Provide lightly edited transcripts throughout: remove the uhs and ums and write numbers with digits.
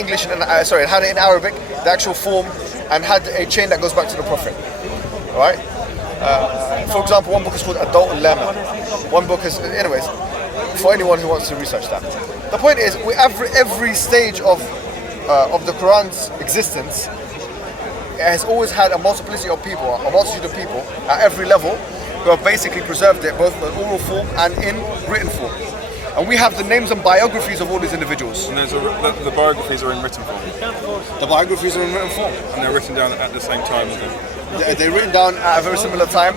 English and it had it in Arabic, the actual form, and had a chain that goes back to the Prophet. All right. For example, one book is called Adult al-Lama. One book is, anyways, for anyone who wants to research that. The point is, every stage of the Quran's existence has always had a multiplicity of people, a multitude of people at every level who have basically preserved it both in oral form and in written form. And we have the names and biographies of all these individuals. And the biographies are in written form. The biographies are in written form. And they're written down at the same time as them. They're written down at a very similar time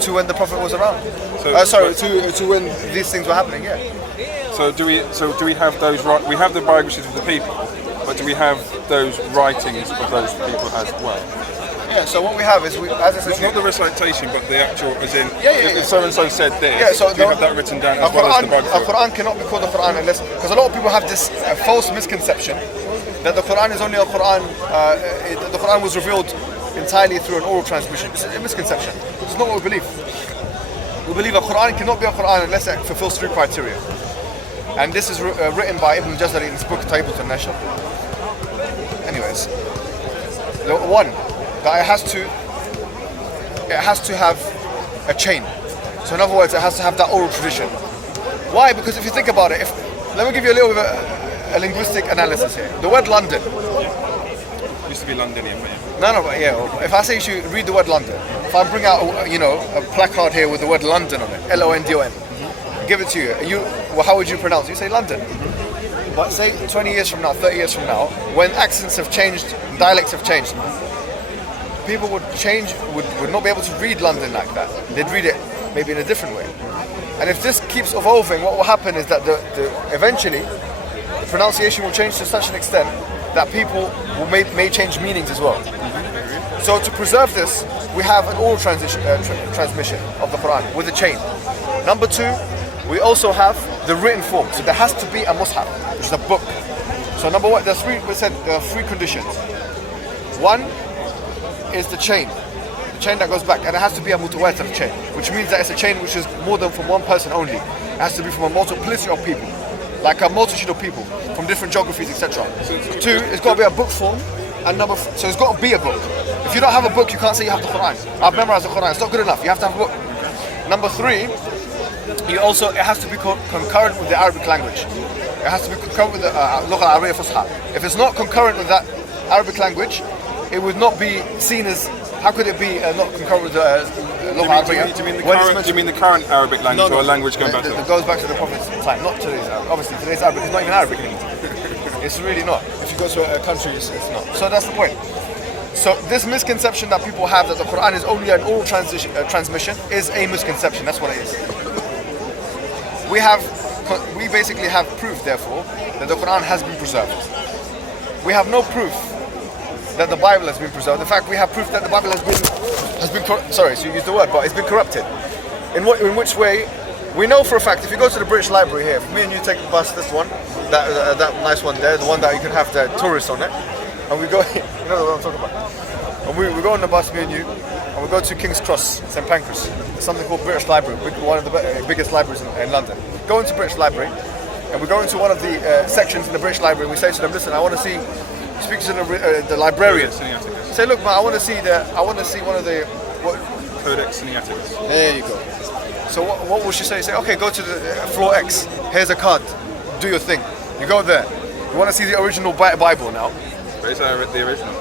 to when the Prophet was around. To when these things were happening, yeah. So do we have those, we have the biographies of the people, but do we have those writings of those people as well? Yeah, so what we have is, as I said, not the recitation, but the actual, as in, if so-and-so said this, do you have that written down as well as the biography? A Quran cannot be called a Quran unless, because a lot of people have this false misconception that the Quran is only a Quran, the Quran was revealed entirely through an oral transmission. It's a misconception. It's not what we believe. We believe a Quran cannot be a Quran unless it fulfills three criteria. And this is written by Ibn Jazari in his book Tayyibat al-Nashr. Anyways, the one, that it has to have a chain. So in other words, it has to have that oral tradition. Why? Because if you think about it, let me give you a little bit of a linguistic analysis here. The word London. Used to be Londonian, but but yeah. If I say you should read the word London, if I bring out, a placard here with the word London on it, London, give it to you. Well, how would you pronounce it? You say London. But say 20 years from now, 30 years from now, when accents have changed, dialects have changed, people would not be able to read London like that. They'd read it maybe in a different way. And if this keeps evolving, what will happen is that eventually the pronunciation will change to such an extent that people may change meanings as well. So to preserve this, we have an oral transmission of the Quran with a chain. Number two, we also have the written form. So there has to be a mushaf, which is a book. So number one, there are three conditions. One is the chain that goes back, and it has to be a mutawatir chain, which means that it's a chain which is more than from one person only. It has to be from a multiplicity of people, like a multitude of people from different geographies, etc. Two, it's got to be a book form, and so it's got to be a book. If you don't have a book, you can't say you have the Quran. I've memorized the Quran. It's not good enough. You have to have a book. Number three, it has to be concurrent with the Arabic language. It has to be concurrent with the Lugha Arabiya Fusha. If it's not concurrent with that Arabic language, it would not be seen as. How could it be not concurrent with the Lugha Arabiya? Do you mean the current Arabic language, or a language going back to it? It goes back to the Prophet's time, not today's Arabic. Obviously, today's Arabic is not even Arabic anymore. It's really not. If you go to a country, it's not. So that's the point. So this misconception that people have that the Quran is only an oral transmission is a misconception. That's what it is. We basically have proof, therefore, that the Quran has been preserved. We have no proof that the Bible has been preserved. In fact, we have proof that the Bible has been sorry, so you used the word, but it's been corrupted. In which way? We know for a fact, if you go to the British Library here, if me and you take the bus, this one, that nice one there, the one that you can have the tourists on it, and we go, you know what I'm talking about. And we go on the bus, me and you, and we go to King's Cross, St Pancras. There's something called British Library, one of the biggest libraries in London. Go into British Library, and we go into one of the sections in the British Library, and we say to them, listen, I want to see. Speak to the librarian. Say, look, man, I want to see one of the Codex Sinaiticus. There you go. So what will she say? Say, okay, go to the floor X. Here's a card. Do your thing. You go there. You want to see the original Bible now? But it's the original.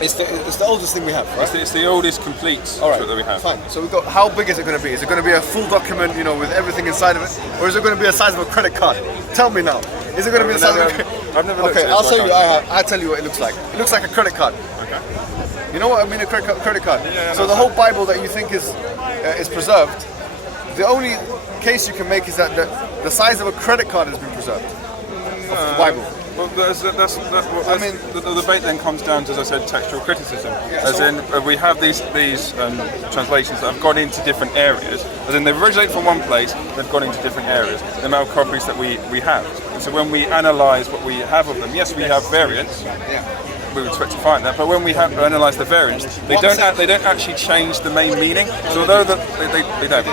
It's the oldest thing we have, right? It's the oldest complete that we have. Fine. So we got. How big is it going to be? Is it going to be a full document, with everything inside of it, or is it going to be the size of a credit card? Tell me now. Is it going to be the size of a? I've never looked at it. I'll tell you. I'll tell you what it looks like. It looks like a credit card. Okay. You know what I mean? A credit card. Yeah, so the whole Bible that you think is preserved, the only case you can make is that the size of a credit card has been preserved. Of the Bible. Well, the debate then comes down to, as I said, textual criticism. We have these translations that have gone into different areas. As in, they've originated from one place, they've gone into different areas. The amount of copies that we have. And so when we analyse what we have of them, yes, we have variants. we would expect to find that. But when we have analysed the variants, they don't actually change the main meaning. So although they don't.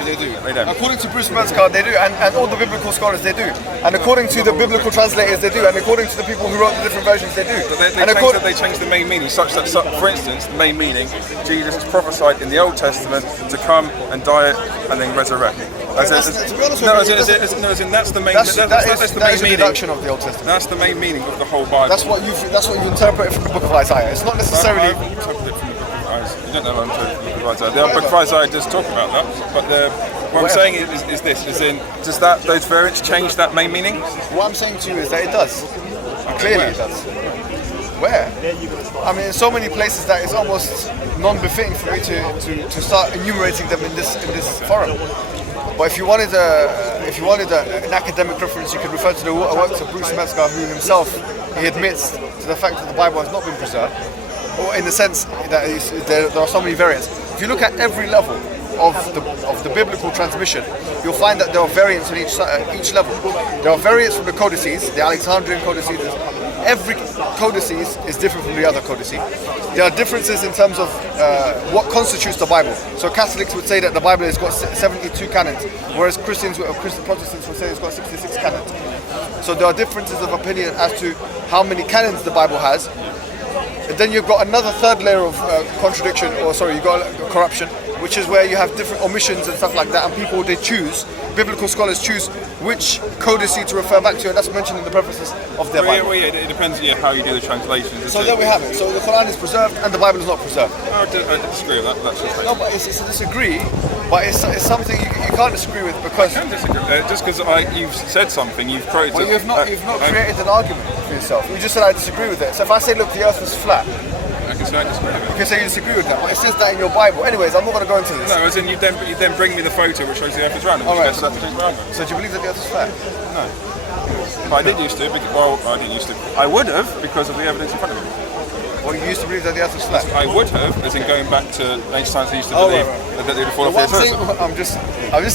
They don't. According to Bruce Metzger, they do, and all the biblical scholars, they do. And according to the biblical translators, they do. And according to the people who wrote the different versions, they do. But they change the main meaning, such that, for instance, the main meaning, Jesus is prophesied in the Old Testament to come and die and then resurrect. That's the main. That is a deduction of the Old Testament. That's the main meaning of the whole Bible. That's what you've interpreted from the book of Isaiah. It's not necessarily. I've interpreted from the book of Isaiah. You don't know what I'm interpreting from the book of Isaiah. The book of Isaiah does talk about that, but what I'm saying is this: does those variants change that main meaning? What I'm saying to you is that it does. Clearly, it does. Where? I mean, in so many places that it's almost non-befitting for me to start enumerating them in this forum. But if you wanted an academic reference, you could refer to the works of Bruce Metzger, who himself he admits to the fact that the Bible has not been preserved, or in the sense that there are so many variants. If you look at every level of the biblical transmission, you'll find that there are variants on each level. There are variants from the codices, the Alexandrian codices. Every codices is different from the other codices. There are differences in terms of what constitutes the Bible. So Catholics would say that the Bible has got 72 canons, whereas Protestants would say it's got 66 canons. So there are differences of opinion as to how many canons the Bible has. And then you've got another third layer of contradiction, you've got corruption, which is where you have different omissions and stuff like that, and biblical scholars choose which codice to refer back to, and that's mentioned in the prefaces of their Bible. Yeah, it depends how you do the translations. So there we have it. So the Quran is preserved and the Bible is not preserved. I disagree with that. That's just no, but it's a disagree, but it's something you can't disagree with because... I can disagree. Just because you've said something, you've quoted... Well, you've not created an argument for yourself. You just said I disagree with it. So if I say, look, the earth is flat, I can say I disagree with it. You can say you disagree with that, but it says that in your Bible. Anyways, I'm not going to go into this. No, as in you then bring me the photo which shows the earth is round. Alright. So do you believe that the earth is flat? No. But I did used to, I didn't used to. I would have, because of the evidence in front of me. Well, you used to believe that the earth was flat? I would have, as in going back to ancient times, I used to believe that they would fall off the earth. I'm just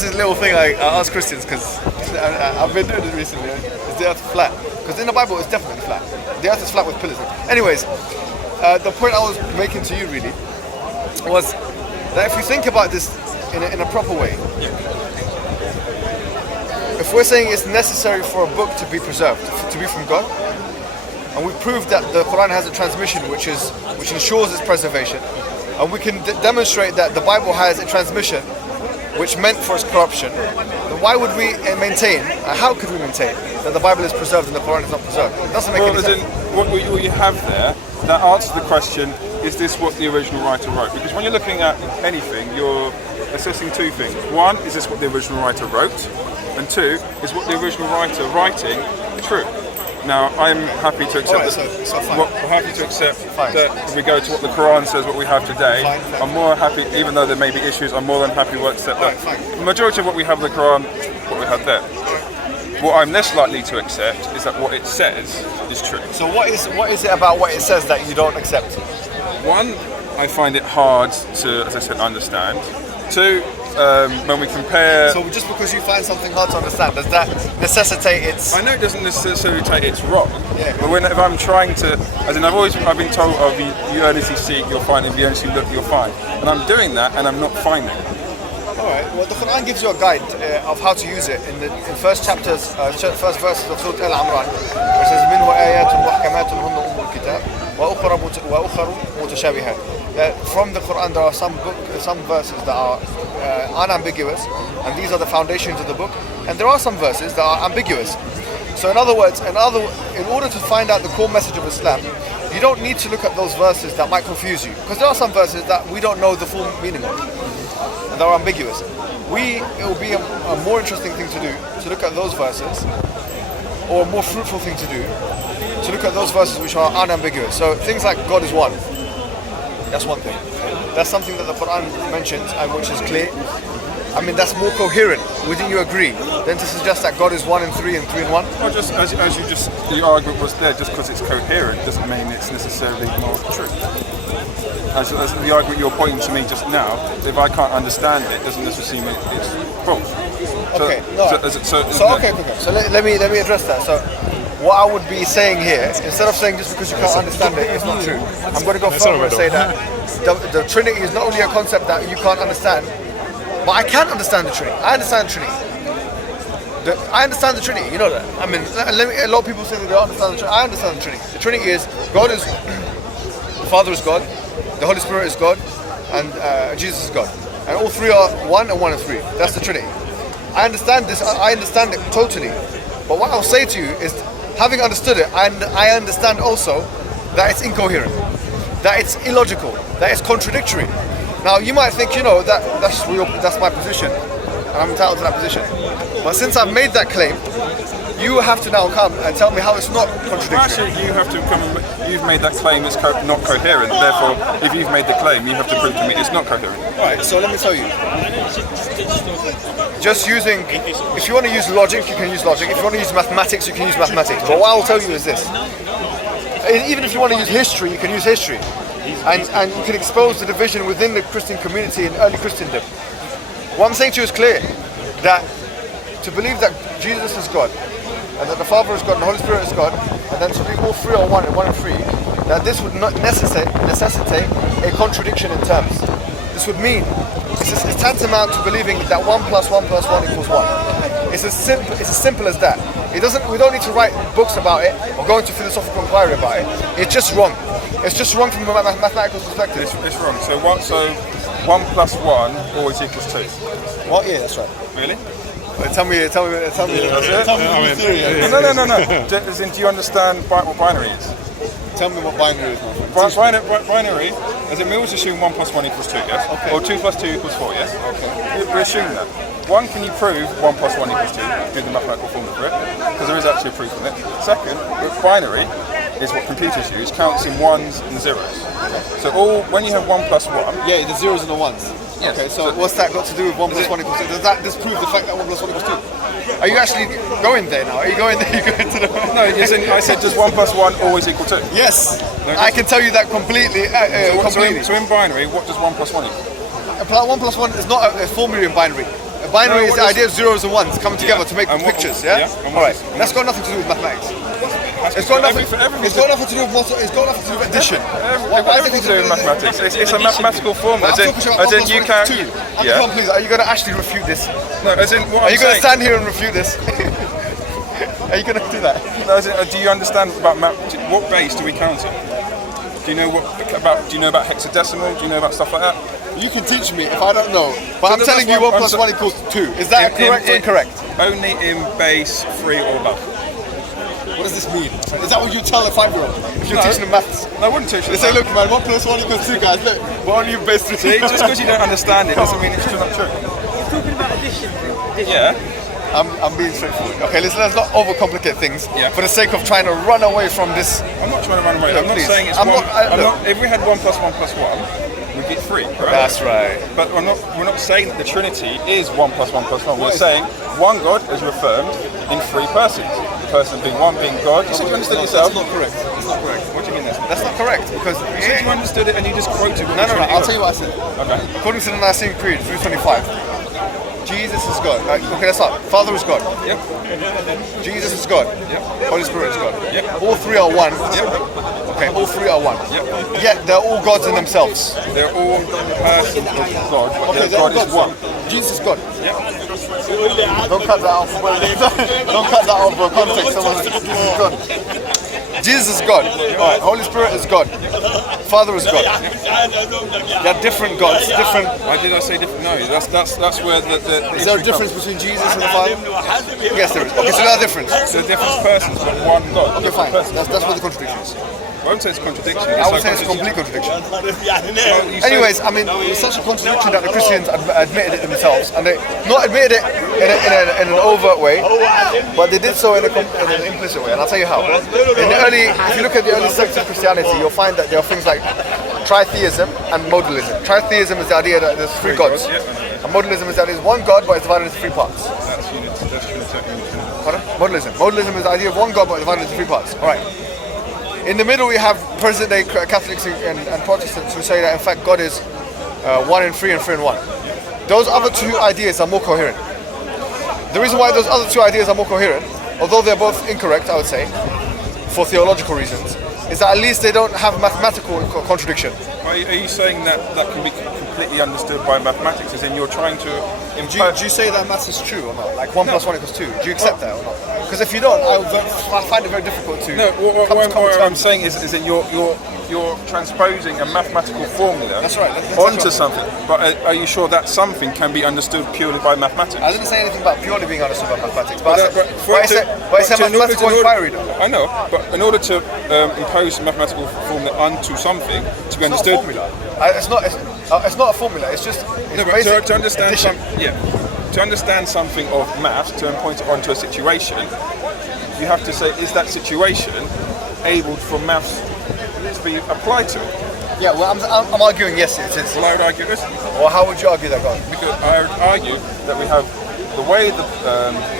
this little thing I ask Christians, because I've been doing it recently. Is the earth flat? Because in the Bible it's definitely flat. The earth is flat with pillars. Anyways, the point I was making to you really was that if you think about this in a proper way, if we're saying it's necessary for a book to be preserved, to be from God, and we've proved that the Quran has a transmission which ensures its preservation, and we can demonstrate that the Bible has a transmission which meant for its corruption, then why would we maintain, how could we maintain, that the Bible is preserved and the Quran is not preserved? It doesn't make any sense. What you have there, that answers the question, is this what the original writer wrote? Because when you're looking at anything, you're assessing two things. One, is this what the original writer wrote? And two, is what the original writer writing true? Now, I'm happy to accept that we go to what the Quran says, what we have today. I'm more happy, even though there may be issues, I'm more than happy to accept that. The majority of what we have in the Quran, what we have there. What I'm less likely to accept is that what it says is true. So what is it about what it says that you don't accept? One, I find it hard to, as I said, understand. Two, when we compare... So just because you find something hard to understand, does that necessitate its... I know it doesn't necessitate it's wrong, yeah. But if I'm trying to... As in, I've been told, you earnestly seek, you'll find, if you earnestly look, you'll find. And I'm doing that, and I'm not finding. Alright, well the Quran gives you a guide of how to use it in first chapters, first verses of Surah Al-Imran, which says منه آيات محكمات هن أم الكتاب وأخر متشابهات. From the Quran there are some verses that are unambiguous, and these are the foundations of the book, and there are some verses that are ambiguous. So in other words, in order to find out the core message of Islam, you don't need to look at those verses that might confuse you, because there are some verses that we don't know the full meaning of, and they're ambiguous. It will be a more interesting thing to do, to look at those verses, or a more fruitful thing to do, to look at those verses which are unambiguous. So things like God is one, that's one thing. That's something that the Quran mentions and which is clear. I mean, that's more coherent. Wouldn't you agree? Then to suggest that God is 1 and 3 and 3 and 1? Well, just as the argument was there, just because it's coherent doesn't mean it's necessarily more true. As the argument you're pointing to me just now, if I can't understand it, doesn't necessarily mean it's false. Okay. So let me address that. So what I would be saying here, instead of saying just because you can't understand it, it's not true, I'm going to go further and say that the Trinity is not only a concept that you can't understand, but I can understand the Trinity. I understand the Trinity. I understand the Trinity, you know that. I mean, a lot of people say that they don't understand the Trinity. I understand the Trinity. The Trinity is, God is, the Father is God, the Holy Spirit is God, and Jesus is God. And all three are one and one and three. That's the Trinity. I understand this, I understand it totally. But what I'll say to you is, having understood it, I understand also that it's incoherent, that it's illogical, that it's contradictory. Now you might think, that's my position, and I'm entitled to that position. But since I've made that claim, you have to now come and tell me how it's not contradictory. Actually, you have to come and you've made that claim it's not coherent. Therefore, if you've made the claim, you have to prove to me it's not coherent. Right, so let me tell you. Just using, if you want to use logic, you can use logic. If you want to use mathematics, you can use mathematics. But what I'll tell you is this. Even if you want to use history, you can use history. And you can expose the division within the Christian community in early Christendom. What I'm saying to you is clear, that to believe that Jesus is God, and that the Father is God, and the Holy Spirit is God, and then to believe all three are one and one and three, that this would not necessitate a contradiction in terms. This would mean, it's tantamount to believing that 1 + 1 + 1 = 1. It's as simple as that. We don't need to write books about it or go into philosophical inquiry about it. It's just wrong. It's just wrong from a mathematical perspective. It's wrong. So 1 + 1 always equals 2. Well, yeah, that's right. Really? Tell me. No. As in, do you understand what binary is? Tell me what binary is. Binary, as in we always assume 1 + 1 = 2, yes? Okay. Or 2 + 2 = 4, yes? Okay. We assume that. One, can you prove 1 + 1 = 2? Do the mathematical formula for it, because there is actually a proof in it. Second, binary is what computers use, counts in ones and zeros. So when you have 1 + 1, yeah, the zeros and the ones. Yes. Okay, so what's that got to do with 1 + 1 = 2? Does that disprove the fact that 1 + 1 = 2? Are you actually going there now? Are you going there? You going to the... No, I said, does 1 + 1 always equal 2? Yes, No, I can tell you that completely. So in binary, what does 1 + 1 equal? 1 + 1 is not a formula in binary. A binary is the idea of zeros and ones coming together to make pictures. Yeah. All right. That's got nothing to do with mathematics. It's got nothing to do with addition. Why is it to do with mathematics? It's a mathematical formula. As in you can't. Yeah. Come on, please. Are you going to actually refute this? No. As in what Are you going to stand here and refute this? Are you going to do that? No, as in, do you understand about what base do we count it? Do you know about hexadecimal? Do you know about stuff like that? You can teach me if I don't know. But I'm telling you 1 + 1 = 2. Is that correct or incorrect? Only in base 3 or above. What does this mean? Is that what you tell a 5-year-old if you're teaching them maths? No, I wouldn't teach them. They say, look, man, 1 + 1 = 2, guys. Look, we're only in base 3. See, just because you don't understand it doesn't mean it's not true. You're talking about addition. Yeah. I'm being straightforward. Okay, let's not overcomplicate things for the sake of trying to run away from this. I'm not trying to run away. I'm not saying it's if we had 1 + 1 + 1, we get 3, correct? That's right. But we're not saying that the Trinity is 1 + 1 + 1. We're saying one God is affirmed in 3 persons. The person being one being God. You said you understood yourself. That's not correct. That's not correct. What do you mean that's not correct? Because you said you understood it and you just quoted. No. I'll tell you what I said. Okay. According to the Nicene Creed, 325. Jesus is God. Okay, let's start. Father is God. Yep. Jesus is God. Yep. Holy Spirit is God. Yep. All three are one. Yep. Okay, all three are one. Yep. Yet they're all gods in themselves. They're all persons of God, but Okay, God is one. Jesus is God. Yep. Don't cut that off. Don't cut that off for context. Someone says Jesus is God. Jesus is God. Alright, Holy Spirit is God. Father is God. They're different gods. Different. Why did I say different? No, that's where the Is there a difference between Jesus and the Father? Yes, there is. Okay, so there are differences. They're different persons, but one God. Okay, fine. That's where the contradiction is. I wouldn't say it's a contradiction. I would say it's a complete contradiction. Anyways, I mean, it's such a contradiction that the Christians admitted it themselves, and they not admitted it in an overt way, but they did so in an implicit way, and I'll tell you how. If you look at the early sects of Christianity, you'll find that there are things like tritheism and modalism. Tritheism is the idea that there's 3 gods, and modalism is that there's one God but it's divided into 3 parts. That's Trinitarian. Pardon? Modalism. Modalism is the idea of one God but divided into 3 parts. All right. In the middle, we have present-day Catholics and Protestants who say that, in fact, God is 1 in 3 and 3 in 1. Those other 2 ideas are more coherent. The reason why those other 2 ideas are more coherent although they're both incorrect, I would say, for theological reasons, is that at least they don't have mathematical contradiction. Are you saying that can be completely understood by mathematics, as in you're trying to impose... Do you say that maths is true or not? Like 1 + 1 = 2. Do you accept that or not? Because if you don't, I find it very difficult to... No, what I'm saying is that you're transposing a mathematical formula that's right. onto something. But are you sure that something can be understood purely by mathematics? I didn't say anything about purely being understood by mathematics, but it's a mathematical inquiry though. I know, but in order to impose a mathematical formula onto something to be understood... It's not a formula. It's not a formula, it's just... to understand to understand something of maths, to point it onto a situation, you have to say, is that situation able for maths to be applied to it? Yeah, well, I'm arguing yes, it is. Well, I would argue this. Or how would you argue that, God? Because I would argue that we have the way that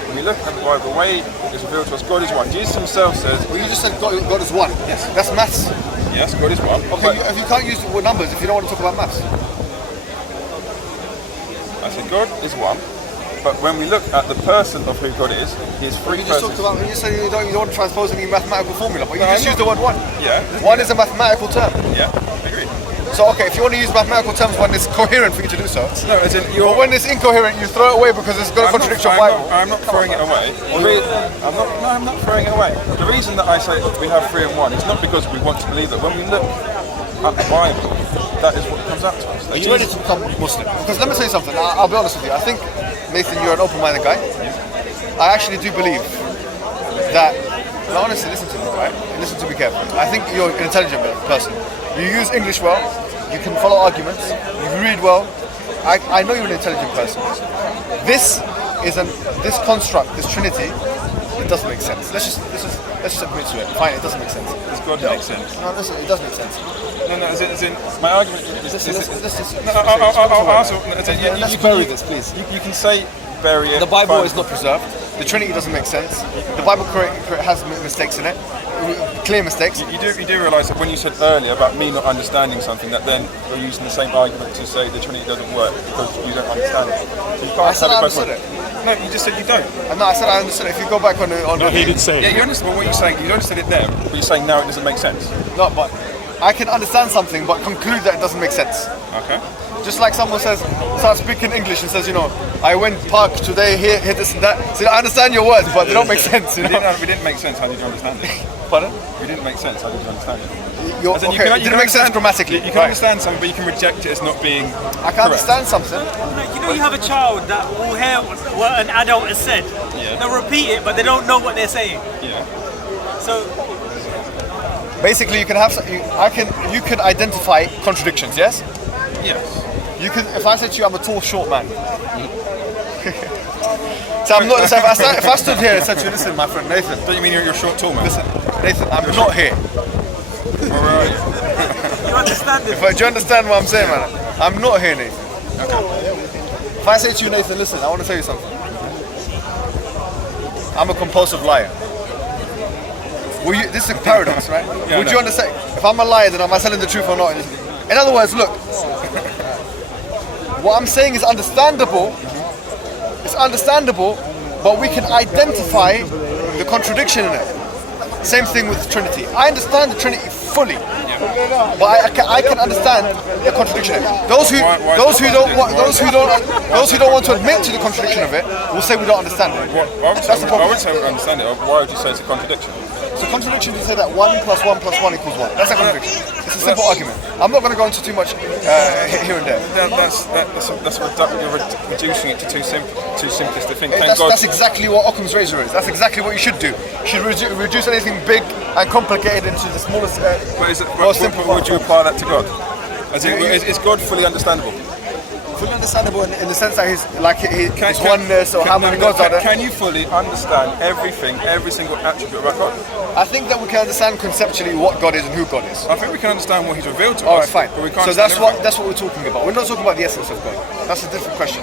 when we look at the Bible, the way it is revealed to us, God is one. Jesus himself says... Well, you just said God is one. Yes. That's maths. Yes, God is one. Okay, if you can't use numbers if you don't want to talk about maths. I said God is one, but when we look at the person of who God is, he is three persons. You said you don't want to transpose any mathematical formula, but you just use the word one. Yeah. One is a mathematical term. Yeah, I agree. So okay, if you want to use mathematical terms when it's coherent for you to do so. No, as in but when it's incoherent, you throw it away because it's going to contradict your Bible. I'm not throwing it away. I'm not throwing it away. The reason that I say we have 3 and 1 is not because we want to believe that. When we look at the Bible, that is what comes out to us. Are you ready to become Muslim? Because let me tell you something. I'll be honest with you. I think, Nathan, you're an open-minded guy. I actually do believe that. Now, honestly, listen to me, right? Listen to me carefully. I think you're an intelligent person. You use English well. You can follow arguments. You read well. I know you're an intelligent person. This construct, this Trinity, it doesn't make sense. Let's just admit to it. Fine, it doesn't make sense. It's got to make sense. No, listen, it does make sense. No, as in my argument is... Let's bury this, please. You can say bury it. The Bible is not preserved. The Trinity doesn't make sense. The Bible has mistakes in it, clear mistakes. You do realise that when you said earlier about me not understanding something, that then you're using the same argument to say the Trinity doesn't work because you don't understand it. So you can't I said I understood it. No, you just said you don't. No, I said I understood it. If you go back on No, he did say it. Yeah, you understand. Well, what you're saying, you understood it then, but you're saying now it doesn't make sense. No, but I can understand something, but conclude that it doesn't make sense. Okay. Just like someone starts speaking English and says, I went park today, here, this and that. So I understand your words, but they don't make sense. We didn't make sense. How did you understand it? Pardon? We didn't make sense. How did you understand it? It didn't make sense grammatically. You can understand something, but you can reject it as not being. I can understand something. You have a child that will hear what an adult has said. Yeah. They'll repeat it, but they don't know what they're saying. Yeah. So basically, you can identify contradictions. Yes. Yes. You can. If I said to you, I'm a tall, short man. So I'm not. So if I stood here and said to you, listen, my friend Nathan. Don't you mean you're a short, tall man? Listen, Nathan, I'm not here. Where are you? you understand it. Do you understand what I'm saying, man? I'm not here, Nathan. Okay. If I say to you, Nathan, listen, I want to tell you something. I'm a compulsive liar. This is a paradox, right? Yeah, Would you understand? If I'm a liar, then am I telling the truth or not? In other words, look. What I'm saying is understandable. It's understandable, but we can identify the contradiction in it. Same thing with the Trinity. I understand the Trinity fully, but I can understand the contradiction in it. Those who don't want to admit to the contradiction of it will say we don't understand it. That's the problem. I would say we don't understand it. Why would you say it's a contradiction? It's a contradiction to say that 1 + 1 + 1 = 1. That's a contradiction. It's a simple argument. I'm not going to go into too much here and there. You're reducing it to too simplistic thing. That's exactly what Occam's razor is. That's exactly what you should do. You should reduce anything big and complicated into the smallest, more simple. Would you apply that to God? As in, is God fully understandable? Fully understandable in the sense that he's oneness or how many gods are there. Can you fully understand everything, every single attribute about God? I think that we can understand conceptually what God is and who God is. I think we can understand what He's revealed to us. Alright, fine. But we can't so that's what we're talking about. We're not talking about the essence of God. That's a different question.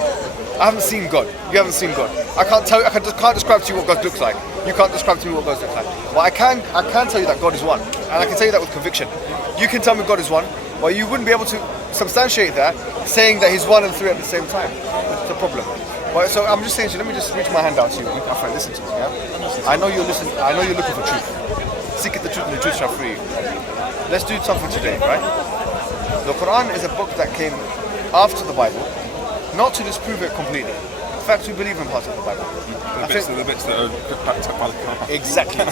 I haven't seen God. You haven't seen God. I can't describe to you what God looks like. You can't describe to me what God looks like. But I can tell you that God is one, and I can tell you that with conviction. You can tell me God is one, but you wouldn't be able to substantiate that saying that He's 1 and 3 at the same time. It's a problem. But so I'm just saying to you, let me just reach my hand out to you, my friend. Listen to me, yeah? I know you're listening. I know you're looking for truth. Seek the truth, and the truth shall free you. Let's do something today, right? The Quran is a book that came after the Bible, not to disprove it completely. In fact, we believe in parts of the Bible. The bits that are backed up by the Quran. Exactly.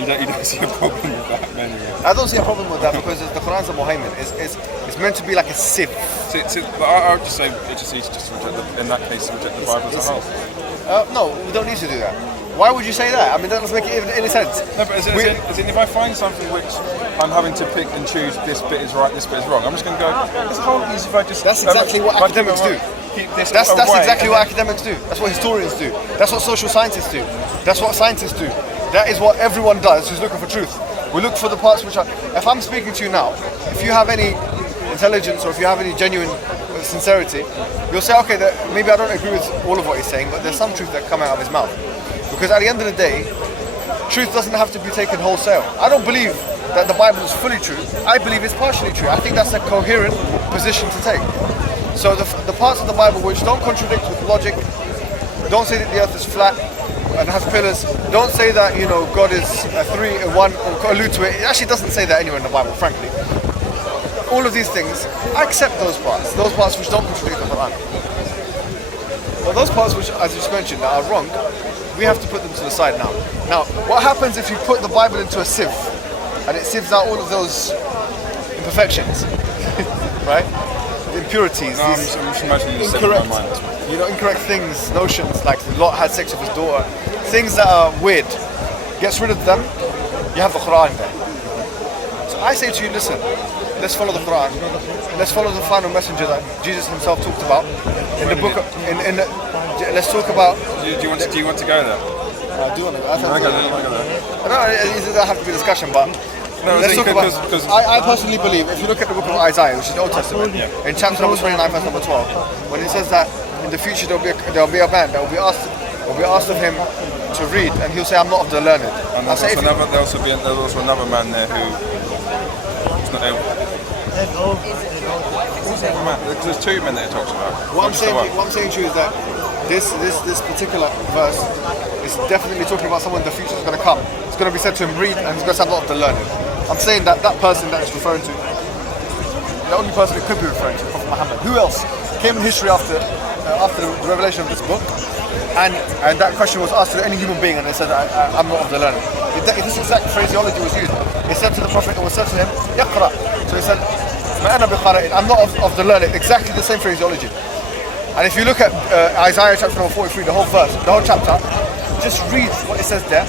You don't see a problem with that, anyway. I don't see a problem with that because the Quran's a Mohammed. It's meant to be like a sieve. But I would just say it just needs to just reject in that case, reject the Bible as a whole. No, we don't need to do that. Why would you say that? I mean, that doesn't make any sense. No, but as in, if I find something which I'm having to pick and choose, this bit is right, this bit is wrong, I'm just going to go, it's a whole easy if I just... That's exactly what academics do. That's exactly what academics do. That's what historians do. That's what social scientists do. That's what scientists do. That is what everyone does who's looking for truth. We look for the parts which are... If I'm speaking to you now, if you have any intelligence or if you have any genuine sincerity, you'll say, okay, maybe I don't agree with all of what he's saying, but there's some truth that come out of his mouth. Because at the end of the day, truth doesn't have to be taken wholesale. I don't believe that the Bible is fully true. I believe it's partially true. I think that's a coherent position to take. So the parts of the Bible which don't contradict with logic, don't say that the earth is flat and has pillars, don't say that, you know, God is a three in one, or allude to it. It actually doesn't say that anywhere in the Bible, frankly. All of these things, I accept those parts which don't contradict the Quran. But those parts which, as you just mentioned, that are wrong, we have to put them to the side now. Now, what happens if you put the Bible into a sieve and it sieves out all of those imperfections, right? The impurities, No, I'm just imagining this in my mind. incorrect things, notions like Lot had sex with his daughter, things that are weird. Gets rid of them, you have the Quran there. So I say to you, listen, let's follow the Quran. Let's follow the final messenger that Jesus himself talked about in the book. Let's talk about. Do you want to go there? I do want to go. I I go there. know it doesn't have to be a discussion, but let's talk about. I personally believe, if you look at the book of Isaiah, which is the Old Testament, in chapter number 29, verse number 12, when it says that in the future there'll be a man that will be asked of him to read, and he'll say, "I'm not of the learned." And there's also another man there who is not able. There's two men that it talks about. What I'm saying to you is that this particular verse is definitely talking about someone in the future is going to come. It's going to be said to him, read, and he's going to say, "I'm not of the learned." I'm saying that person that it's referring to, the only person it could be referring to, Prophet Mohammed. Who else came in history after the revelation of this book? And that question was asked to any human being, and they said, "I'm not of the learned." This exact phraseology was used. It said to the Prophet, it was said to him, "Yaqra." So he said, "I'm not of the learned." Exactly the same phraseology. And if you look at Isaiah chapter number 43, the whole verse, the whole chapter, just read what it says there,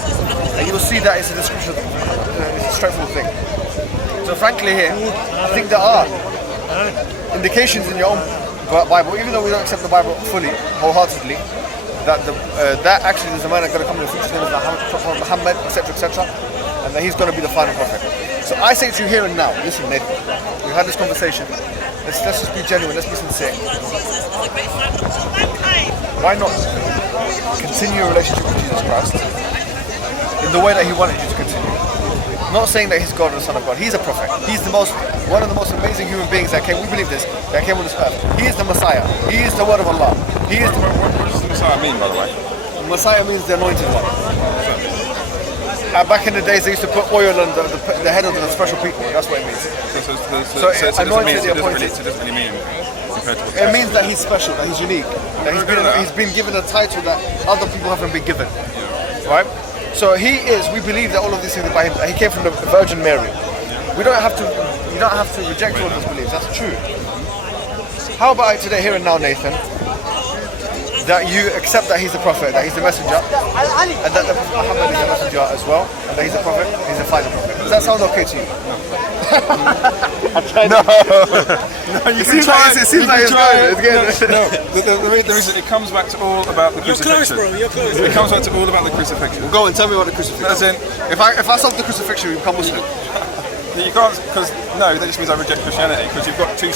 and you will see that it's a description. It's a straightforward thing. So frankly here, I think there are indications in your own Bible, even though we don't accept the Bible fully, wholeheartedly, that actually there's a man that's going to come in the future, his name is Mohammed, etc., and that he's going to be the final prophet. So I say to you here and now, listen, Nathan, we've had this conversation. Let's just be genuine. Let's be sincere. Why not continue your relationship with Jesus Christ in the way that He wanted you to continue? Not saying that He's God or the Son of God. He's a prophet. He's one of the most amazing human beings that came. We believe this. That came on this earth. He is the Messiah. He is the Word of Allah. He is. What does the Messiah mean, by the way? Messiah means the anointed one. Back in the days, they used to put oil on the head of the special people. That's what it means. So it doesn't really mean. It means that he's special, that he's unique, that he's been given a title that other people haven't been given. Right? So we believe that all of these things are by him. That he came from the Virgin Mary. You don't have to reject all of those beliefs. That's true. How about today, here and now, Nathan? That you accept that he's the prophet, that he's the messenger, and that the Prophet Muhammad is the messenger as well, and that he's the prophet, he's the final prophet. Does that sound okay to you? No. It seems like it's good. No. The reason it comes back to all about the crucifixion. You're close. It comes back to all about the crucifixion. Go and tell me about the crucifixion. As in, if I solve the crucifixion, you become Muslim. You can't, because that just means I reject Christianity, because you've got two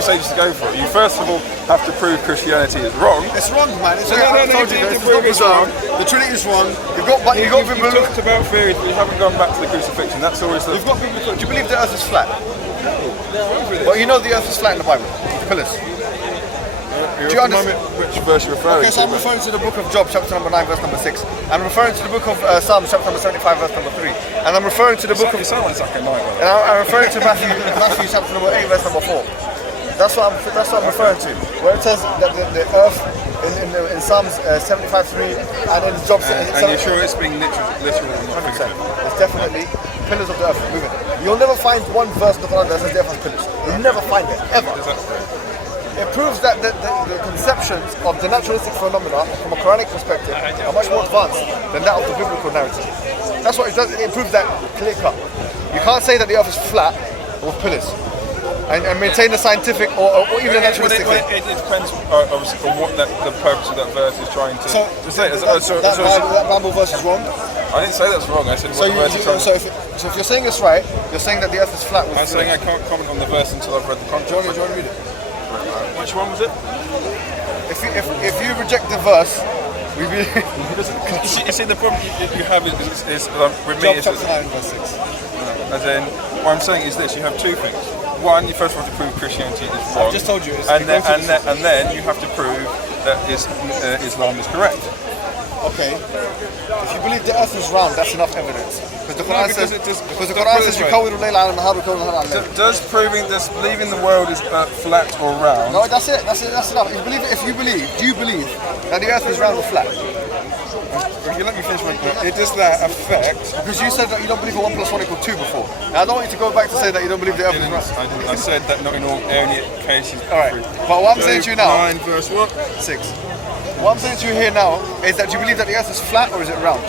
stages to go for it. You first of all have to prove Christianity is wrong. It's wrong, man. I told you it's wrong. The Trinity is wrong. You've talked about theory, but you haven't gone back to the crucifixion. That's always the... You've got people. Do you believe the earth is flat? Well, you know the earth is flat in the Bible. The pillars. Do you understand? Which verse you're referring Okay, so I'm referring to the book of Job, chapter number 9, verse number 6. I'm referring to the book of Psalms, chapter number 75, verse number 3. And I'm referring to the book of... Someone's like a night. And I'm referring to Matthew chapter number 8, verse number 4. That's what I'm referring to. Where it says that the earth in Psalms 75:3 and in Job. And you're sure it's being literal? 100%. It's definitely pillars of the earth moving. You'll never find one verse in the Quran that says the earth has pillars. You'll never find it ever. It proves that the conceptions of the naturalistic phenomena from a Quranic perspective are much more advanced than that of the biblical narrative. That's what it does. It proves that clear cut. You can't say that the earth is flat with pillars. And maintain the scientific or even a naturalistic thing. It depends, obviously, on what the purpose of that verse is trying to say. That Bible verse is wrong? I didn't say that's wrong. I said what the verse is trying to say. So if you're saying it's right, you're saying that the earth is flat. I'm saying I can't comment on the verse until I've read the context. Do you want to read it? Which one was it? If you reject the verse, we believe... You see, the problem you have is with me... Job chapter 9, verse 6. As in, what I'm saying is this, you have two things. One, you first have to prove Christianity is wrong. I just told you. And then you have to prove that Islam is correct. Okay. If you believe the earth is round, that's enough evidence. Because the Quran says, does believing the world is flat or round? No, that's it. That's enough. Do you believe that the earth is round or flat? If you let me finish, it does that affect? Because you said that you don't believe a 1 + 1 = 2 before. Now I don't want you to go back to say that you don't believe the earth is round. I said that not in all cases. Alright, but what I'm saying to you now... 9 verse what? 6. What I'm saying to you here now is that you believe that the earth is flat or is it round?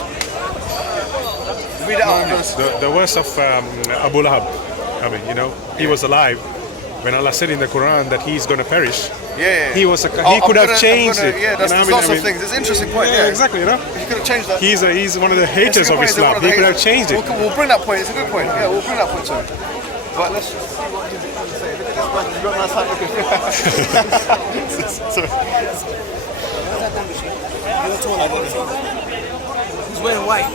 Read it out. The words of Abu Lahab, he was alive when Allah said in the Quran that he's going to perish. Yeah. He could have changed it. Yeah, there's lots of things. It's an interesting point. Yeah, exactly. He could have changed that. He's one of the haters of Islam. He could have changed it. We'll bring that point. It's a good point. Yeah, we'll bring that point to him. But let's just see what he's going to say. Look at this man. He's got a nice hand looking. He's wearing white.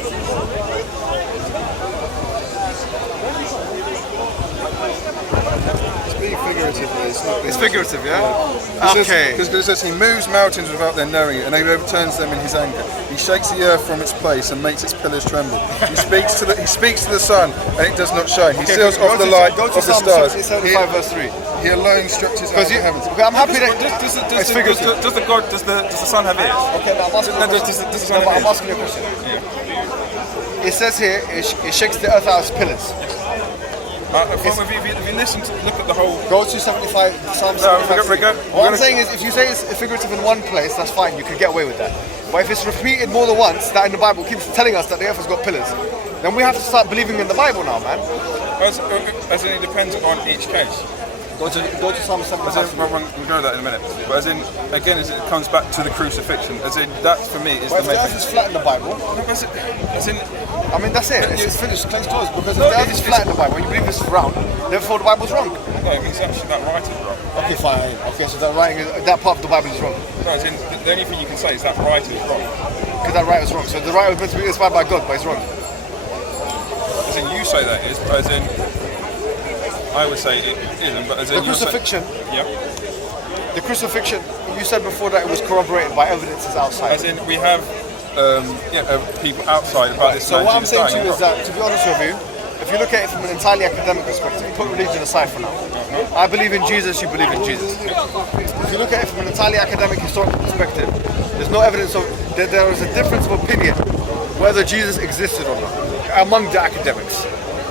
It's figurative, yeah? Okay. Because it says he moves mountains without their knowing it, and he overturns them in his anger. He shakes the earth from its place and makes its pillars tremble. He speaks to the sun, and it does not shine. He seals off the light of the stars. 75 verse 3. He alone stretches out the heavens. I'm happy that does the sun have ears? Okay, but I'm asking you a question. It says here, it shakes the earth out as pillars. If you listen to look at the whole... Go to 75, Psalm 75. What I'm saying is, if you say it's figurative in one place, that's fine, you could get away with that. But if it's repeated more than once, that in the Bible keeps telling us that the earth has got pillars, then we have to start believing in the Bible now, man. As in, it depends on each case. Go to Psalm 75. We'll go to that in a minute. But as in, again, it comes back to the crucifixion. As in, that for me is but the main thing. If the earth is flat in the Bible, that's it. It's finished, close doors. Because if the earth is flat in the Bible, you believe it's round, therefore the Bible's wrong. No, it means actually that writing is wrong. Okay, fine. Okay, so that part of the Bible is wrong. No, as in, the only thing you can say is that writer is wrong. Because that writer is wrong. So the writer was meant to be inspired by God, but it's wrong. As in, you say that is, but as in, I would say it isn't, but as in... The crucifixion. The crucifixion, you said before that it was corroborated by evidences outside. As in, we have people outside about this. So what I'm saying to you is that, to be honest with you, if you look at it from an entirely academic perspective, put religion aside for now. I believe in Jesus, you believe in Jesus. If you look at it from an entirely academic, historical perspective, there's no evidence of that there is a difference of opinion whether Jesus existed or not among the academics.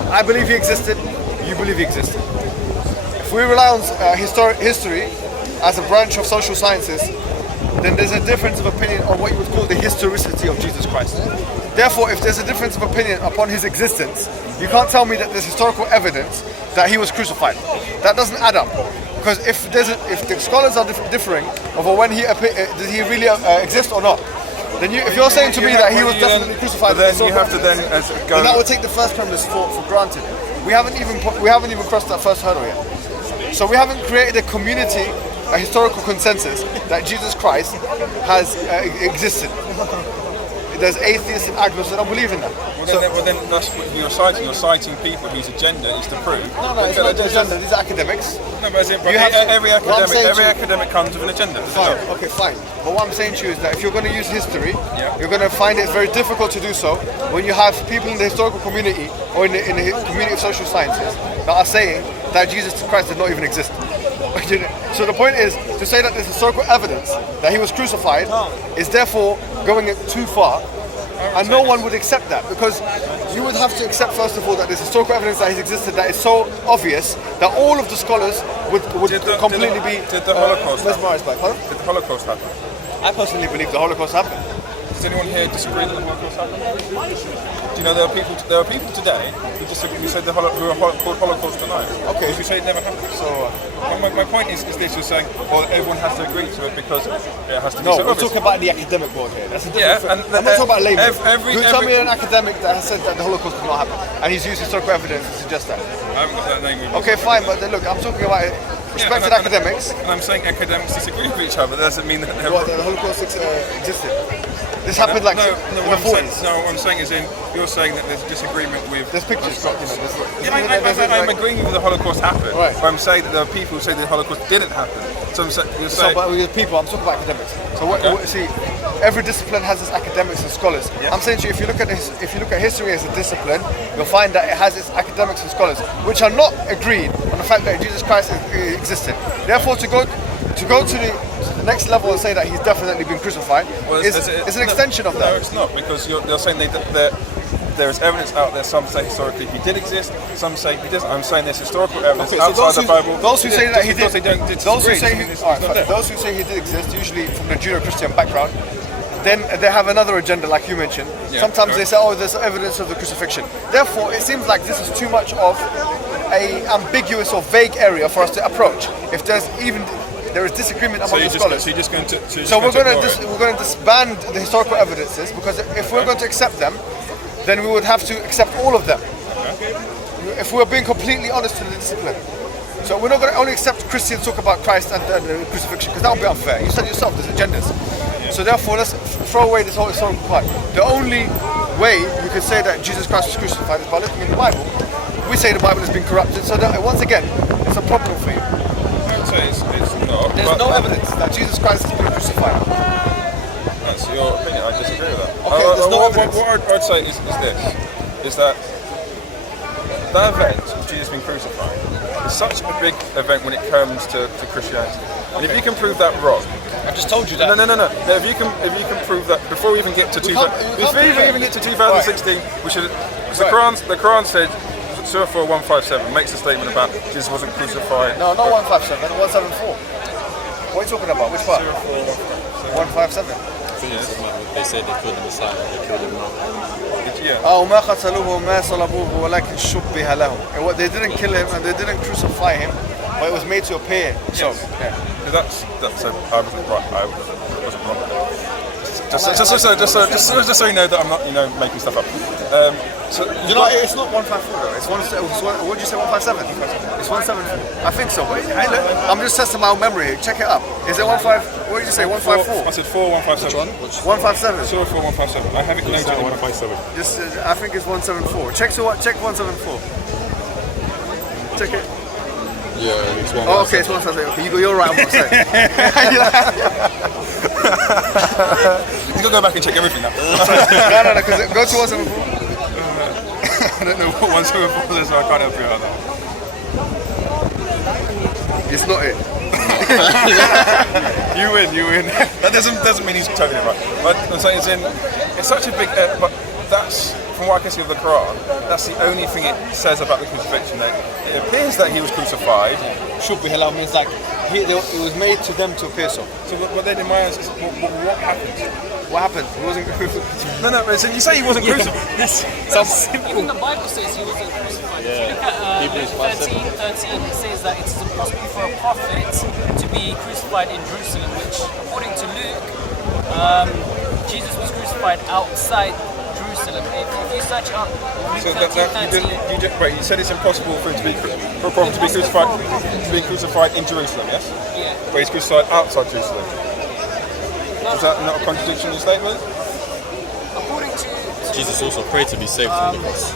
I believe he existed, you believe he existed. If we rely on history as a branch of social sciences, then there's a difference of opinion on what you would call the historicity of Jesus Christ. Therefore, if there's a difference of opinion upon his existence, you can't tell me that there's historical evidence that he was crucified. That doesn't add up. Because if the scholars are differing over when did he really exist or not, then if you're saying to me that he was definitely crucified, then you have to then go. Then that would take the first premise for granted. We haven't even crossed that first hurdle yet. So we haven't created a community, a historical consensus that Jesus Christ has existed. there's atheists and agnostics that don't believe in that. Well, then that's what you're citing. You're citing people whose agenda is to prove. No, it's not the agenda. These are academics. No, but as in, every academic comes with an agenda. Fine. Okay, fine. But what I'm saying to you is that if you're going to use history, Yeah. you're going to find it very difficult to do so when you have people in the historical community or in the community of social sciences that are saying that Jesus Christ did not even exist. So the point is to say that there's historical evidence that he was crucified is therefore going it too far, and no one would accept that, because you would have to accept first of all that there's historical evidence that he's existed that is so obvious that all of the scholars would completely be mesmerized by it. Pardon? Did the Holocaust happen? I personally believe the Holocaust happened. Does anyone here disagree that the Holocaust happened? Do you know there are people today who disagree, who say who are called Holocaust deniers? Okay. Who say it never happened. So my point is this: you're saying, well, everyone has to agree to it because it has to be. No, so we're obvious. talking about the academic world here. That's a Yeah, different and thing. I'm not talking about laymen. You tell me an every- academic that has said that the Holocaust did not happen, and he's used historical evidence to suggest that. I haven't got that name. With me. Okay, fine, but then look, I'm talking about respected academics. And I'm saying academics disagree with each other. That doesn't mean that they're What, the Holocaust existed. This happened like in the 40s. what I'm saying is you're saying that there's disagreement with. There's pictures, you know. I'm agreeing with the Holocaust happened. Right. But I'm saying that there are people who say the Holocaust didn't happen. So you're So, saying. but with people, I'm talking about academics. So see, every discipline has its academics and scholars. Yeah. I'm saying to you, if you look at history as a discipline, you'll find that it has its academics and scholars, which are not agreed on the fact that Jesus Christ existed. Therefore, to go to the next level and say that he's definitely been crucified is an extension of that. No, it's not, because you're saying that there is evidence out there. Some say historically he did exist. Some say he doesn't. I'm saying there's historical evidence Okay, so outside the Bible. those who say that he did, those who disagree. say he did exist, usually from the Judeo-Christian background, then they have another agenda, like you mentioned. Yeah, Sometimes right. they say, oh, there's evidence of the crucifixion. Therefore, it seems like this is too much of a ambiguous or vague area for us to approach. If there is disagreement among the scholars. So you're just going to. So we're going to disband the historical evidences, because if we're going to accept them, then we would have to accept all of them. If we're being completely honest to the discipline. So we're not going to only accept Christians talk about Christ and the crucifixion, because that would be unfair. You said yourself, there's agendas. So therefore, let's throw away this whole historical part. The only way you could say that Jesus Christ was crucified is by looking in the Bible. We say the Bible has been corrupted, so that, once again, it's a problem for you. I would say it's not. There's no evidence that Jesus Christ has been crucified. That's your opinion. I disagree with that. Okay, there's no evidence. What I'd say is this: is that event of Jesus being crucified is such a big event when it comes to Christianity. And if you can prove that wrong, I just told you that. no. If you can prove that before we even get to 2016, we should. Because the Quran said. Surah 157 makes a statement about Jesus wasn't crucified. No, not 157, 174. What are you talking about? Which part? 157. They said they killed the Messiah, they killed him not. Yeah. وما قتلوه وما صلبوه ولكن شبه لهم. They didn't kill him and they didn't crucify him, but it was made to appear. So, yeah. That's so I wasn't right. I wasn't wrong. Just so you know that I'm not making stuff up. It's not 154 though. It's what did you say, 157? It's 174. I think so. Wait, hey, look, I'm just testing my own memory here. Check it up. Is it 15? What did you say? 154? I said 4157. 157. Surah 4157. I have it noted. 157. I think it's 174. Check 174. Check it. Yeah, it's one. Oh, okay, it's 157. Okay, you're right on what I'm saying. You've got to go back and check everything now. No, because go to 174. I don't know what 174 is, so I can't help you out there. It's not it. You win. That doesn't mean he's totally right. But I'm saying it's such a big. But that's, from what I can see of the Quran, that's the only thing it says about the crucifixion. That it appears that he was crucified. Shubbi halal means like it was made to them to appear so. So, but then in my eyes, what happened? What happened? He wasn't crucified. No. So you say he wasn't crucified. Even the Bible says he wasn't crucified. If you look at Luke 13, it says that it's impossible for a prophet to be crucified in Jerusalem, which, according to Luke, Jesus was crucified outside Jerusalem. If you search up Luke So 13, you said it's impossible for him to be for a prophet to be crucified in Jerusalem, yes? Yeah. But he's crucified outside Jerusalem. Is that not a contradiction in your statement? Jesus also prayed to be saved from the cross.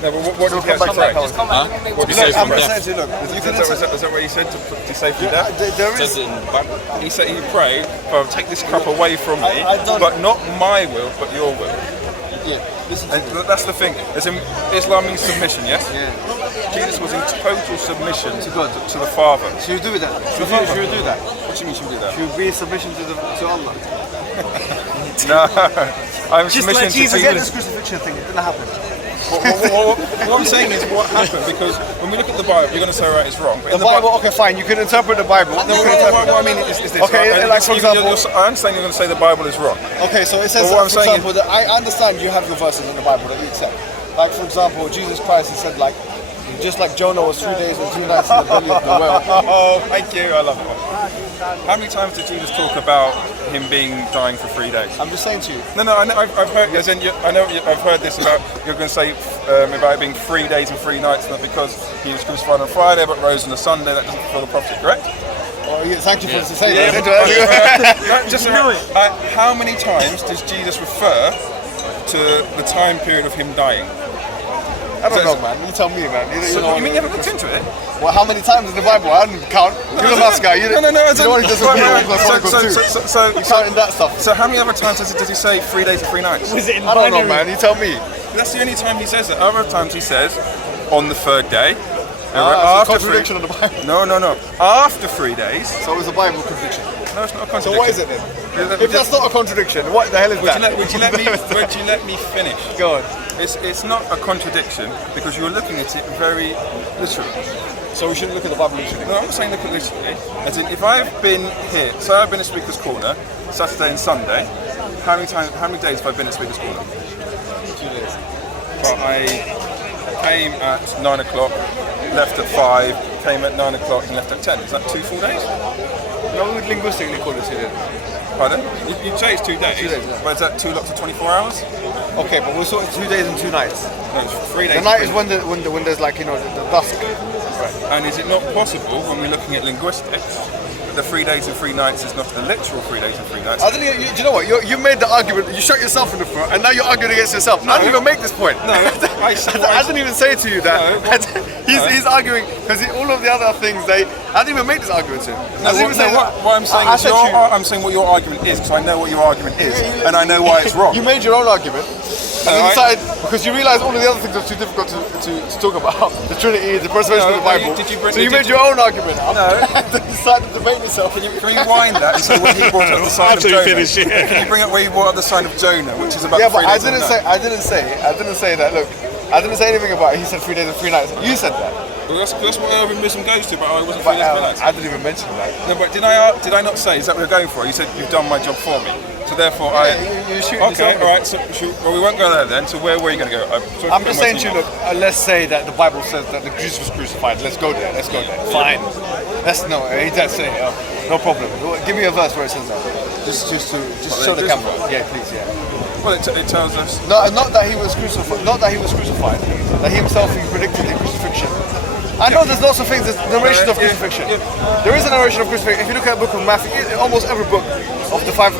No, but what did he actually pray? Just come back. What Is be saved that, from death? Look, you can is that what he said to save from death? there It says is. it in the Bible. He said he prayed, "Father, take this cup away from me, I don't- but not my will, but your will." Yeah, listen. And that's the thing. As in, Islam means submission, yes? Yeah. Jesus was in total submission To God. to the Father. Should you do that? Should you do that? What do you mean should we do that? Should be submission to Allah. No, I'm Just submission like Jesus to did Jesus. this crucifixion thing. It didn't happen. What I'm saying is what happened, because when we look at the Bible, you're going to say, right, it's wrong. But The Bible, okay, fine. You can interpret the Bible. No, what I mean is this. Okay, right? like, for example- I understand you're going to say the Bible is wrong. Okay, so it says, But what I'm for saying example, that I understand you have your verses in the Bible that you accept. Like, for example, Jesus Christ, he said, like, just like Jonah was 3 days and 2 nights in the belly of the whale. Oh, thank you. I love it. How many times did Jesus talk about him dying for 3 days? I'm just saying to you. No, I've heard. As in, I've heard this about. You're going to say about it being 3 days and 3 nights, not because he was crucified on Friday but rose on a Sunday. That doesn't fulfill the prophecy, correct? Oh, yeah, thank you for saying Yeah, that. just how many times does Jesus refer to the time period of him dying? I don't know, man. You tell me, man. You mean you haven't looked into it? Well, how many times in the Bible? I didn't count. You're the last guy. No. You're the one who doesn't read. So You're counting that stuff. So how many other times does he say 3 days and 3 nights? Was it in I don't know, binary? man. You tell me. That's the only time he says it. Other times he says on the 3rd day. It's a contradiction of the Bible. No. After 3 days. So it's a Bible contradiction. No, it's not a contradiction. So what is it then? If that's not a contradiction, what the hell is that? Would you let me finish? Go on. It's not a contradiction because you're looking at it very literally. So we shouldn't look at the Bible literally. No, I'm not saying look at literally. As in, if I've been here, so I've been at Speaker's Corner Saturday and Sunday. How many days have I been at Speaker's Corner? 2 days. But I came at 9 o'clock, left at 5, came at 9 o'clock and left at 10. Is that 2 full days? No, we would linguistically call it 2 days. Pardon? You'd say it's 2 days, 2 days, yeah. but is that 2 lots of 24 hours? Okay, but we're sort of 2 days and 2 nights. No, it's 3 days. The night is when there's like, the dusk. And is it not possible when we're looking at linguistics that the 3 days and 3 nights is not the literal 3 days and 3 nights? I don't do you know what? You made the argument. You shot yourself in the foot, and now you're arguing against yourself. I didn't even make this point. No, I didn't even say to you that. He's arguing because all of the other things. I didn't even make this argument to him. What I'm saying is I'm saying what your argument is because I know what your argument is and I know why it's wrong. You made your own argument. And then decided, because you realised all of the other things are too difficult to talk about. The Trinity, the preservation of the Bible. So you made your own argument up. No. And then decided to debate yourself. Can you rewind that and say when you brought up the sign of After you Jonah? finish, yeah. Can you bring up where you brought up the sign of Jonah, which is about 3 but days I didn't say that. Look, I didn't say anything about it. He said 3 days and 3 nights. You said that. Well, that's what urban wisdom goes to, but I wasn't 3 days and 3 nights. I didn't even mention that. No, but did I not say, is that what we're going for? You said you've done my job for me. So therefore you're shooting Okay, yourself. alright, so well we won't go there then, so where were you going to go? I'm just saying to you, look, let's say that the Bible says that the Jesus was crucified. Let's go there. Fine. He does say it. No problem. Give me a verse where it says that. Just show the camera. Yeah, please, yeah. Well, it tells us... No, not that he was crucified. That he himself predicted the crucifixion. I know there's lots of things, there's narrations of crucifixion. There is a narration of crucifixion. If you look at the book of Matthew, almost every book of the 5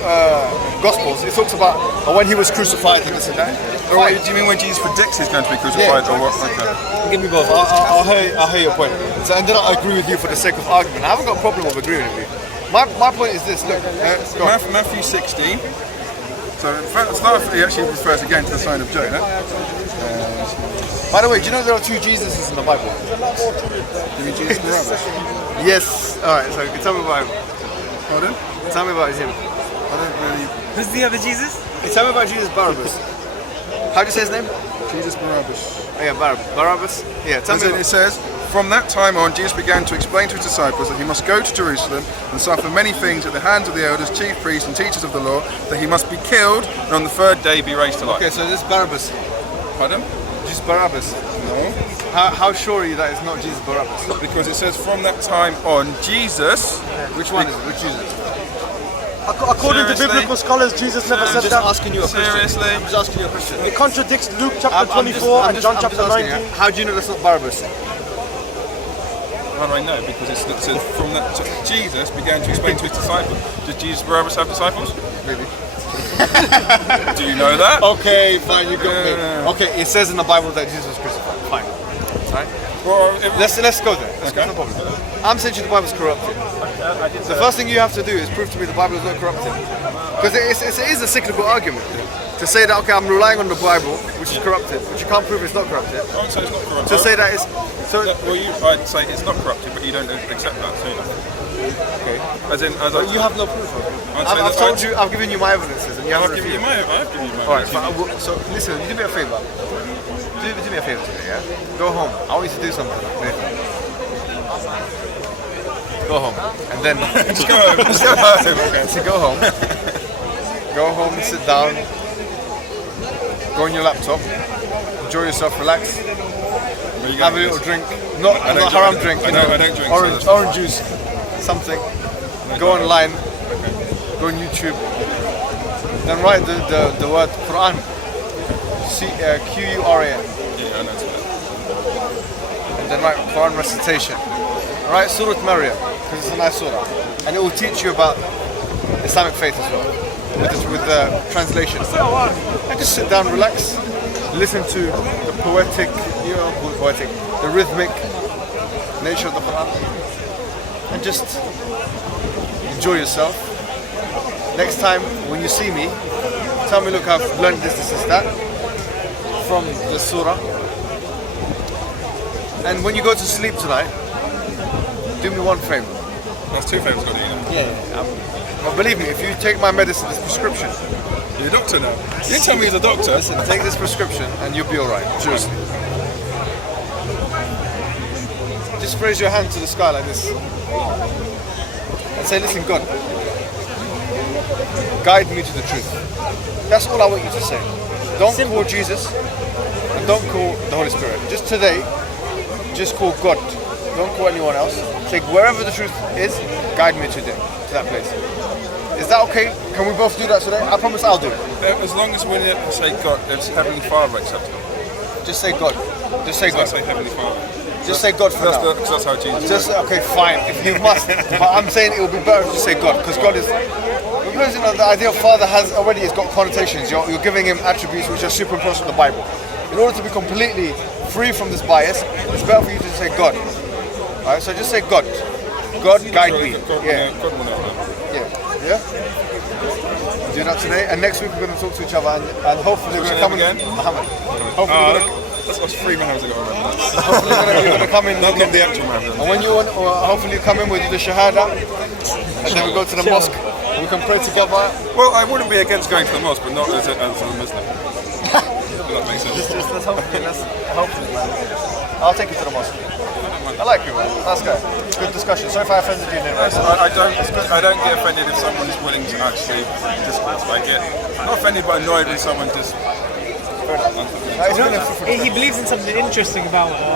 Gospels, it talks about when he was crucified and this and that. Do you mean when Jesus predicts he's going to be crucified or what? Okay. Give me both. I'll hear your point. So, and then I'll agree with you for the sake of argument. I haven't got a problem with agreeing with you. My point is this. Look, Matthew 16. So he actually refers again to the sign of Jonah. By the way, do you know there are 2 Jesuses in the Bible? Do you mean Jesus Barabbas? Yes. All right. So tell me about him. Pardon? Tell me about him. I don't really... Who's the other Jesus? Tell me about Jesus Barabbas. How do you say his name? Jesus Barabbas. Oh, yeah, Barabbas. Yeah, tell me. It says, from that time on, Jesus began to explain to his disciples that he must go to Jerusalem and suffer many things at the hands of the elders, chief priests and teachers of the law, that he must be killed and on the 3rd day be raised to life. Okay, so this is Barabbas. Pardon? Jesus Barabbas. No. How sure are you that it's not Jesus Barabbas? Because it says from that time on, Jesus... Which one is it? Which Jesus? According to biblical scholars, Jesus never said that. Asking you a question. Seriously? I'm just asking you a question. It contradicts Luke chapter 24 and John chapter 19. How do you know that's not Barabbas? How do I know? Because it says from that... Jesus began to explain to his disciples. Did Jesus Barabbas have disciples? Maybe. Do you know that? Okay, fine, you got me. Okay, it says in the Bible that Jesus was crucified. Fine. Right? Well, Let's go there. Let's go. No problem. I'm saying to you the Bible's corrupted. The first thing you have to do is prove to me the Bible is not corrupted. Because it is a cyclical argument. To say that, okay, I'm relying on the Bible, which is corrupted, which you can't prove it's not corrupted. I would say it's not corrupted. To say that it's... So, I'd say it's not corrupted, but you don't accept that, so okay. you have no proof of it. I've told you, I've given you my evidences, and you haven't I've given you my Alright, so listen, you do me a favour. Do me a favour today, yeah? Go home. I want you to do something. Go home. And then... Just go home. Just go home. So go home. Go home and sit down. Go on your laptop. Enjoy yourself, relax. Have a little drink. Not haram drink, you know. I don't drink. Orange juice. Something. Go online. Go on YouTube. Then write the word Quran. Quran. Yeah, I know that. And then write Quran recitation. Write Surah Maryam, because it's a nice surah. And it will teach you about Islamic faith as well, with the translation. And just sit down, relax, listen to the the rhythmic nature of the Quran, and just enjoy yourself. Next time when you see me, tell me, look, I've learned this, that from the surah. And when you go to sleep tonight, do me one favor. That's two favors, got it, you know. But believe me, if you take my medicine, this prescription, you're a doctor now. You didn't tell me he's a doctor. Listen, take this prescription and you'll be alright. Seriously. Just raise your hand to the sky like this and say, listen, God, guide me to the truth. That's all I want you to say. Don't call Jesus and don't call the Holy Spirit. Just today, just call God. Don't call anyone else. Say, wherever the truth is, guide me today to that place. Is that okay? Can we both do that today? I promise I'll do it. As long as when you say God, it's Heavenly Father acceptable. Just say God. Just say God. Say Heavenly Father. Just say God for now. That's how Jesus Just okay, fine. If you must, but I'm saying it would be better to say God, because God is. Because you know the idea of Father has already it's got connotations. You're giving him attributes which are superimposed from the Bible. In order to be completely free from this bias, it's better for you to say God. Alright, so just say God. God guide me. Yeah. God will know that. Yeah. Do that today, and next week we're going to talk to each other, and hopefully we're going to come again. Mohammed. Hopefully that's what's 3 Mohammeds ago. hopefully you're going to come in. Not the actual Mohammed. And when you want, or hopefully you come in, we'll do the Shahada, and then we go to the mosque, and we can pray together. Well, I wouldn't be against going to the mosque, but not as a Muslim. That makes sense. Let's hopefully, man. I'll take you to the mosque. I like you, man. Nice guy. Good discussion. Sorry if I offended you in any way. I don't get offended if someone's willing to actually discuss. I get not offended but annoyed when someone just. He believes in something interesting about